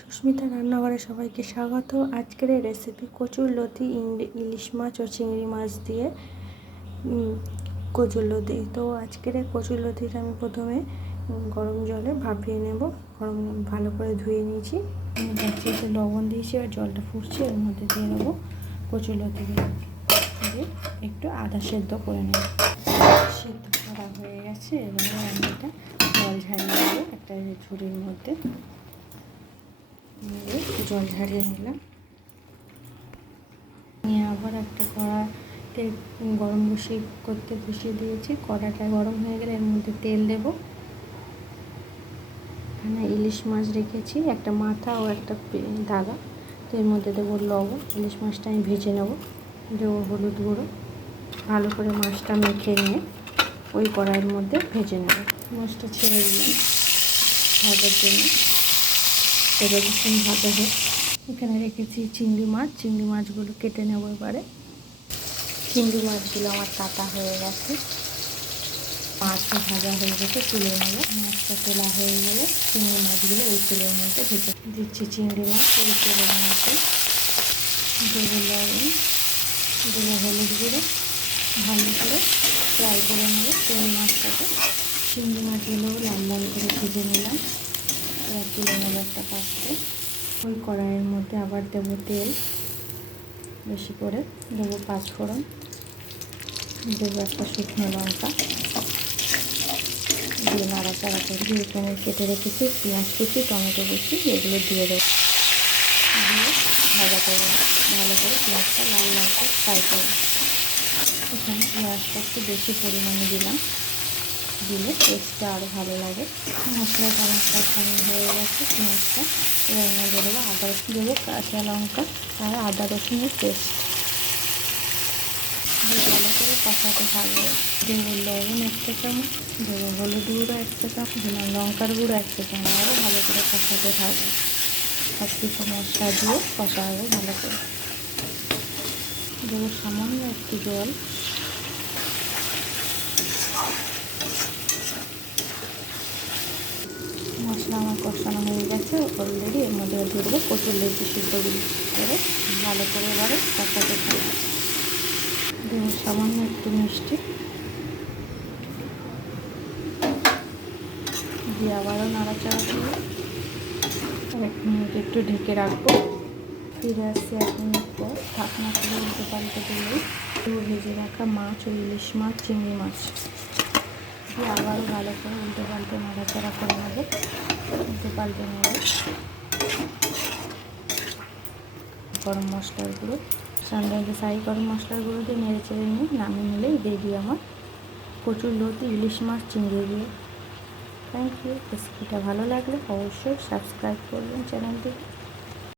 সুস্মিতা রান্নাঘরে সবাইকে স্বাগত। আজকের এই রেসিপি কচুরলতি ইলিশ মাছ ও চিংড়ি মাছ দিয়ে কচুরলতি। তো আজকের এই কচুরলতিটা আমি প্রথমে গরম জলে ভাপিয়ে নেব। গরম ভালো করে ধুয়ে নিয়েছি, যাচ্ছি একটু লবণ দিয়েছি আর জলটা ফুটছে, এর মধ্যে দিয়ে দেবো কচুরলতিগুলো দিয়ে একটু আদা সেদ্ধ করে নেব। সেদ্ধ করা হয়ে গেছে, এবার আমি এটা জল ঝারিয়ে দেবো একটা ঝুড়ির মধ্যে। জল ঝারিয়ে নিলাম, নিয়ে আবার একটা কড়াতে গরম বসিয়ে দিয়েছি। কড়াটা গরম হয়ে গেলে এর মধ্যে তেল দেবো। এখানে ইলিশ মাছ রেখেছি, একটা মাথা ও একটা দাগা। তো এর মধ্যে দেবো লবণ। ইলিশ মাছটা আমি ভেজে নেব, দেবো হলুদ গুঁড়ো। ভালো করে মাছটা মেখে নিয়ে ওই কড়াইয়ের মধ্যে ভেজে নেব। মাছটা ছেড়ে দিলাম ভাজার জন্য, এবার ভাজা হোক। এখানে রেখেছি চিংড়ি মাছগুলো কেটে নেব। এবারে চিংড়ি মাছগুলো আমার কাটা হয়ে গেছে, মাছটা ভাজা হয়ে গেছে, তুলে নেব। মাছটা তোলা হয়ে গেলে চিংড়ি মাছগুলো ওই তেলের মধ্যে ভেজে দিচ্ছি। চিংড়ি মাছ ওই তেলের মধ্যে দেবো লবণ, দেবো হলুদ গুঁড়ো, ভালো করে ফ্রাই করে নেব চিংড়ি মাছটাকে। চিংড়ি মাছগুলো লাল লাল করে ভেজে নিলাম, এবার তুলে নেব একটা পাত্রে। ওই কড়াইয়ের মধ্যে আবার দেবো তেল, বেশি করে দেবো পাঁচফোড়ন, দেবো একটা শুকনো লঙ্কা, দিয়ে নাড়াচাড়া করে দিয়ে এখানে কেটে রেখেছি পেঁয়াজ কুচি, টমেটো কুচি, এগুলো দিয়ে দেবো। দিয়ে ভাজা করে ভালো করে পেঁয়াজটা লাল লাল করে ফ্রাই করবো। এখানে পেঁয়াজটা একটু বেশি পরিমাণে দিলাম, দিলে টেস্টটা আরও ভালো লাগে। মশলাটা আমার কষানো হয়ে গেছে পেঁয়াজটা, এবার মধ্যে দেবো আদা রসুন, দেবো কাঁচা লঙ্কা আর আদা রসুনের পেস্ট দিয়ে ভালো করে কষাতে থাকবো। দেবো লবণ 1 চা চামচ, দেবো হলুদ গুঁড়ো 1 চা চামচ, দিলাম লঙ্কার গুঁড়ো 1 চা চামচ। আরও ভালো করে কষাতে থাকবো, সব কিছু মশলা দিয়ে কষাবো ভালো করে। দেবো সামান্য একটু জল, মশলা আমার কষানো হয়ে গেছে অলরেডি। এর মধ্যে দিয়ে দেবো কচুরলতি সিদ্ধগুলো করে ভালো করে এবারে কষাতে থাকবো। দেবো সামান্য একটু মিষ্টি দিয়ে আবারও নাড়াচাড়া করবো। 1 মিনিট একটু ঢেকে রাখবো। ফিরে আসছি 1 মিনিট পর, ঢাকনা খুলে উল্টে পাল্টে দিলে ভেজে রাখা মাছ ও ইলিশ মাছ, চিংড়ি মাছ দিয়ে আবারও ভালো করে উল্টে পাল্টে নাড়াচাড়া করে নেবো। উল্টে পাল্টে নেব। গরম মশলার গুঁড়ো, সাই গরম মশলার গুঁড়ো দিয়ে নেড়ে চেড়ে নিয়ে নামিয়ে নিলেই রেডি আমার কচুরলতি ইলিশ মাছ চিংড়ি দিয়ে। Thank you. রেসিপিটা ভালো লাগলে অবশ্যই সাবস্ক্রাইব করবেন চ্যানেলটিকে।